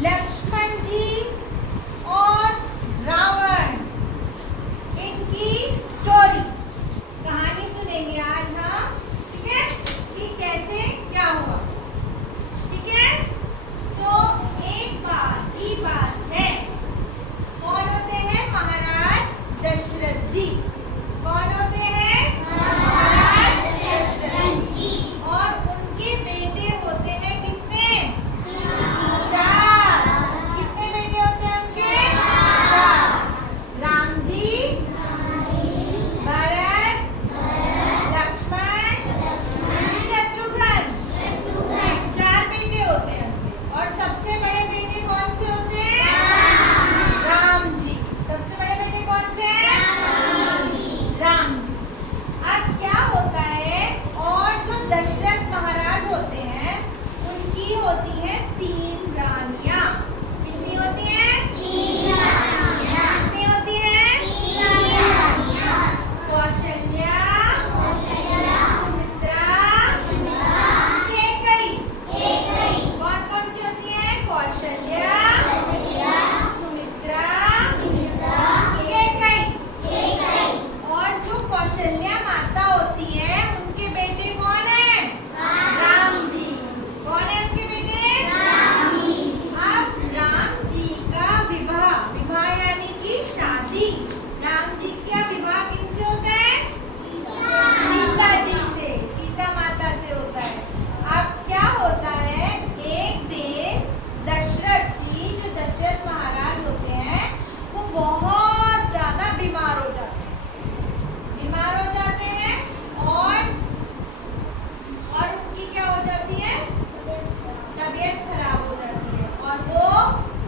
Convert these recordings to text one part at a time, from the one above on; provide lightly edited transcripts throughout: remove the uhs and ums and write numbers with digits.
लक्ष्मण जी और रावण, इनकी स्टोरी कहानी सुनेंगे आज हम, ठीक है, कि कैसे क्या हुआ, ठीक है। तो एक बात की बात है, कौन होते हैं महाराज दशरथ जी, कौन होते हैं महाराज दशरथ जी, और उनके बेटे होते हैं कितने, चार। कितने बेटे होते हैं उनके, चार। राम जी, भरत, लक्ष्मण, शत्रुघ्न, चार बेटे होते हैं। और सबसे बड़े बेटे कौन से होते हैं, राम जी। सबसे बड़े बेटे कौन से हैं, राम जी। अब क्या होता है, और जो दशरथ महाराज होते हैं उनकी होती है 3 रानियां। कितनी होती हैं, 3 रानियां। कितनी होती हैं, 3 रानियां। कौशल्या, सुमित्रा, कैकेयी। कौन कौन सी होती हैं, कौशल्या, सुमित्रा, कैकेयी। और जो कौशल्या माता होती है उनके बेटे कौन है, राम जी। कौन है उनके बेटे, राम जी। अब राम जी का विवाह, विवाह यानी कि शादी, राम जी का विवाह किनसे होता है, सीता जी से, सीता माता से होता है। अब क्या होता है, एक दिन दशरथ जी, जो दशरथ महाराज होते हैं, वो बहुत ज्यादा बीमार हो जाते हैं, बीमार हो जाते हैं। और उनकी क्या हो जाती है, तबीयत खराब हो जाती है। और वो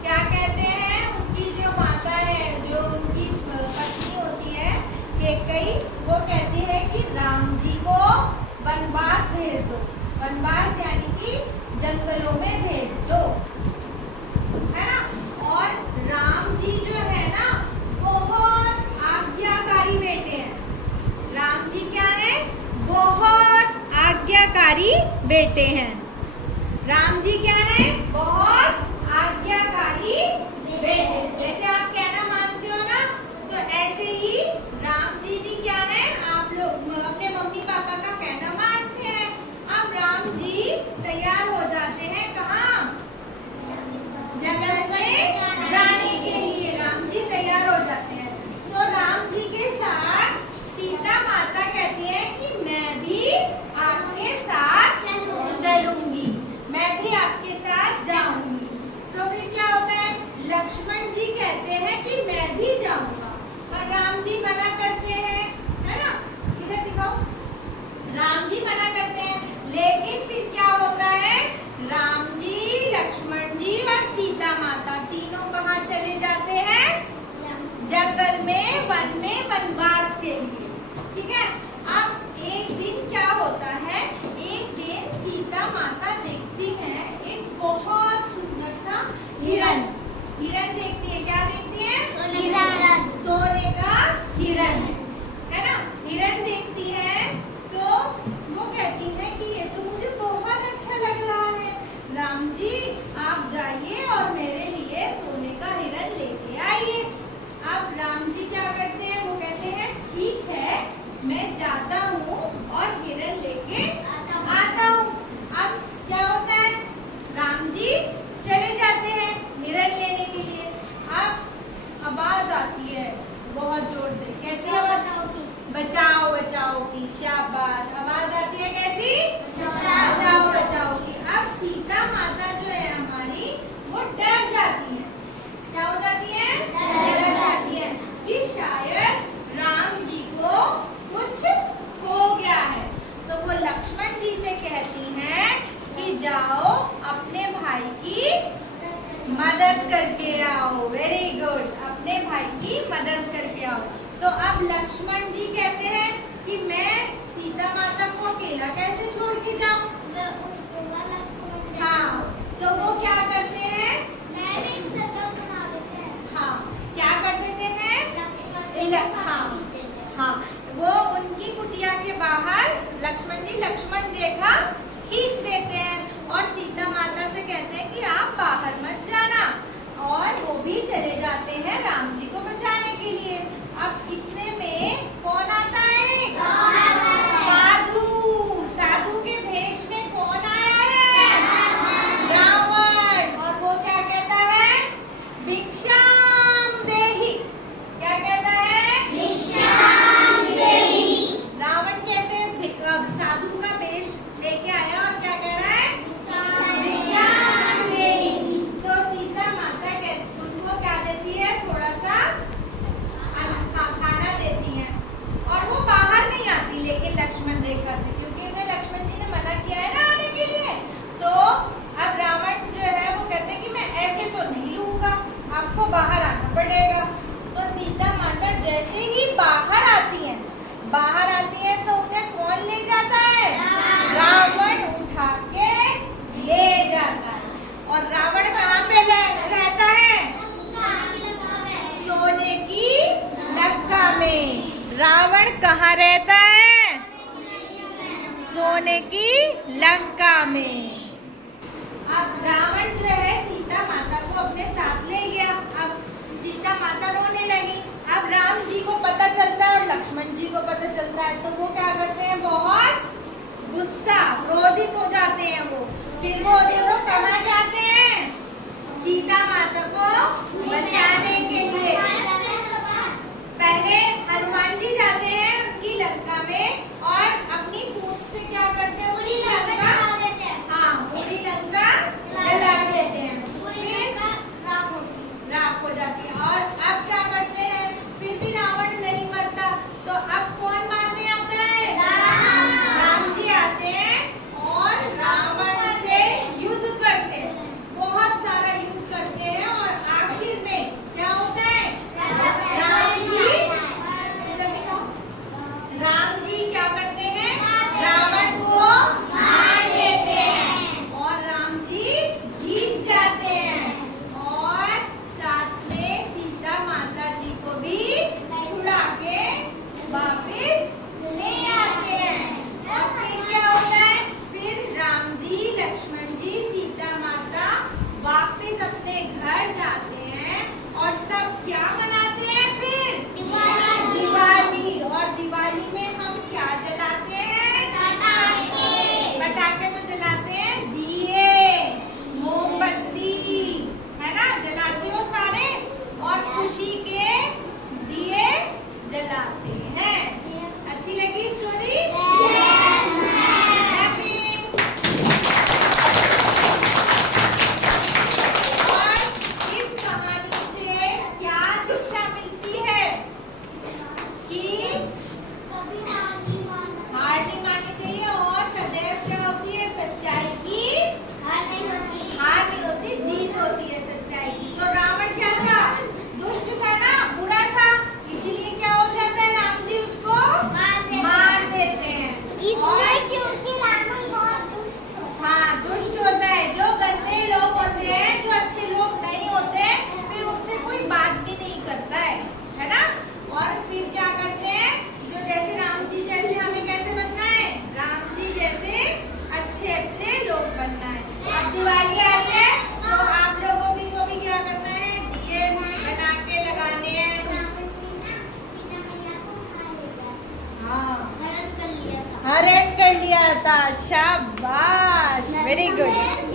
क्या कहते हैं, उनकी जो माता है, जो उनकी पत्नी होती है कैकेयी, वो कहती है कि राम जी को वनवास भेज दो। वनवास यानी कि जंगलों में भेज दो, है ना। और राम जी जो है ना, बहुत आज्ञाकारी बेटे हैं। राम जी क्या है, बहुत आज्ञाकारी बेटे हैं। राम जी क्या है, बहुत आज्ञाकारी बेटे। जैसे आप कहना मानते हो ना, तो ऐसे ही राम जी भी क्या है, आप लोग अपने मम्मी पापा का कहना मानते हैं। अब राम जी तैयार हो जाते हैं, कहाँ, जंगल में जाने के लिए राम जी तैयार हो जाते हैं। तो राम जी के साथ सीता माता कहती है कि मैं भी आपके साथ चलूंगी, मैं भी आपके साथ जाऊंगी। तो फिर क्या होता है, लक्ष्मण जी कहते हैं कि मैं भी जाऊंगा, पर राम जी मना करते हैं, है ना। इधर दिखाओ, राम जी मना करते हैं। लेकिन फिर क्या होता है, राम जी, लक्ष्मण जी और सीता माता तीनों कहाँ चले जाते हैं, जंगल में, वन में वनवास के लिए, ठीक है। अब एक दिन क्या होता है, एक दिन सीता माता देखती है एक बहुत सुंदर सा हिरन, हिरन देखती है। क्या देखती है, हिरन, सोने का हिरन, है ना। हिरन देखती है तो वो कहती है कि ये तो मुझे बहुत अच्छा लग रहा है, राम जी आप जाइए और मेरे लिए सोने का हिरन लेके आइए। अब राम जी क्या करते हैं, वो कहते हैं ठीक है, मैं जाता हूँ और हिरन लेके आता हूँ। अब क्या होता है, राम जी चले जाते हैं हिरन लेने के लिए। अब आवाज आती है बहुत जोर से, कैसी आवाज, बचाओ बचाओ की, शाबाश, आवाज आती है कैसी, बचाओ बचाओ की। अब सीता माता जो है हमारी, वो डर जाती है। क्या हो जाती है, डर जाती है कि शायद राम जी को कुछ हो गया है। तो वो लक्ष्मण जी से कहती हैं कि जाओ अपने भाई की मदद करके आओ। वेरी गुड, अपने भाई की मदद करके आओ। तो अब लक्ष्मण जी कहते हैं कि मैं सीता माता को अकेला कैसे छोड़ के जाऊं। हाँ, तो वो क्या करते हैं, हाँ, क्या कर देते हैं, हाँ, वो उनकी कुटिया के बाहर लक्ष्मण जी लक्ष्मण रेखा खींच देते हैं और सीता माता से कहते हैं कि आप बाहर मत जाना, पता चलता है तो वो क्या करते हैं, बहुत गुस्सा, क्रोधित हो जाते हैं वो। फिर वो दोनों कहाँ जाते हैं, सीता माता को बचाने के लिए। पहले हनुमान जी जाते हैं उनकी लंका में और अपनी पूंछ से क्या करते हैं, पूरी लंका, हाँ पूरी लंका जला देते हैं। फिर राख हो जाती है। और अब क्या करते हैं, फिर भी रावण नहीं मरता तो अब कौन मारने आता है, राम जी आते हैं और रावण से युद्ध करते हैं, बहुत सारा युद्ध करते हैं और आखिर में क्या होता है, राम जी क्या करते हैं, रावण को मार देते हैं और राम जी जीत जाते हैं और साथ में सीता माता जी को भी छुड़ा के वापस ले आते हैं। और फिर क्या होता है, फिर राम जी, लक्ष्मण जी, सीता माता वापस अपने घर जाते हैं और सब क्या मनाते हैं, फिर दिवाली। और दिवाली में हम क्या जलाते हैं, पटाखे तो जलाते हैं, दिए, मोमबत्ती, है ना, जलाते हो सारे और खुशी के दिए जलाते हैं। अच्छी लगी स्टोरी? हैप्पी। और इस कहानी से क्या शिक्षा मिलती है कि हार नहीं माननी चाहिए और सदैव क्या होती है, सच्चाई की हार नहीं होती, जीत होती है सच्चाई की। तो रावण क्या था, दुष्ट था ना, बुरा था, इसीलिए क्या हो जाता है, राम जी उसको मार देते हैं। और क्योंकि रावण बहुत दुष्ट होता है। हाँ दुष्ट होता है, जो गंदे लोग होते हैं, जो अच्छे लोग नहीं होते, फिर उनसे कोई बात भी नहीं करता है ना। और फिर क्या करते हैं, जो जैसे राम जी जैसे हमें कैसे बनना है, राम जी जैसे अच्छे अच्छे लोग बनना है। अब दिवाली आ रही है तो आप लोगों को भी क्या करना है, दिए बना के लगाने हैं। हाँ हरण कर लिया था, शाबाश, वेरी गुड।